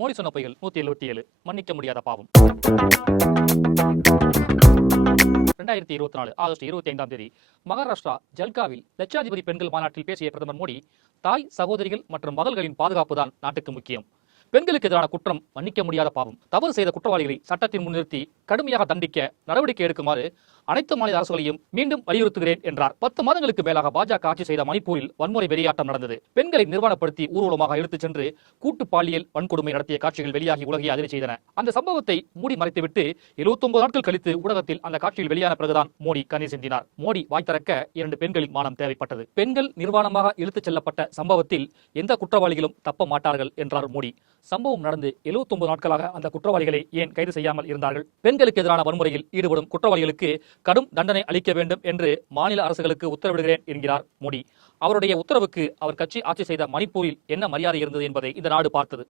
மோடி சொன்ன பொய்கள் 177 மன்னிக்க முடியாத பாவம். 2024 ஆகஸ்ட் 25ஆம் தேதி மகாராஷ்டிரா ஜல்காவில் லட்சாதிபதி பெண்கள் மாநாட்டில் பேசிய பிரதமர் மோடி, தாய், சகோதரிகள் மற்றும் மகள்களின் பாதுகாப்பு தான் நாட்டுக்கு முக்கியம். பெண்களுக்கு எதிரான குற்றம் மன்னிக்க முடியாத பாவம். தவறு செய்த குற்றவாளிகளை சட்டத்தின் முன்னிறுத்தி கடுமையாக தண்டிக்க நடவடிக்கை எடுக்குமாறு அனைத்து மாநில அரசுகளையும் மீண்டும் வலியுறுத்துகிறேன் என்றார். 10 மாதங்களுக்கு மேலாக பாஜக ஆட்சி செய்த மணிப்பூரில் வன்முறை வெறியாட்டம் நடந்தது. பெண்களை நிர்வாணப்படுத்தி ஊர்வலமாக எடுத்துச் சென்று கூட்டு பாலியல் வன்கொடுமை நடத்திய காட்சிகள் வெளியாகி உலகை அதிர்ச்சி செய்தன. அந்த சம்பவத்தை மூடி மறைத்துவிட்டு 79 நாட்கள் கழித்து ஊடகத்தில் அந்த காட்சியில் வெளியான பிறகுதான் மோடி கண்ணீர் சிந்தினார். மோடி வாய் திறக்க 2 பெண்களின் மானம் தேவைப்பட்டது. பெண்கள் நிர்வாணமாக இழுத்துச் செல்லப்பட்ட சம்பவத்தில் எந்த குற்றவாளிகளும் தப்ப மாட்டார்கள் என்றார் மோடி. சம்பவம் நடந்து 79 நாட்களாக அந்த குற்றவாளிகளை ஏன் கைது செய்யாமல் இருந்தார்கள்? பெண்களுக்கு எதிரான வன்முறையில் ஈடுபடும் குற்றவாளிகளுக்கு கடும் தண்டனை அளிக்க வேண்டும் என்று மாநில அரசுகளுக்கு உத்தரவிடுகிறேன் என்கிறார் மோடி. அவருடைய உத்தரவுக்கு அவர் கட்சி ஆட்சி செய்த மணிப்பூரில் என்ன மரியாதை இருந்தது என்பதை இந்த நாடு பார்த்தது.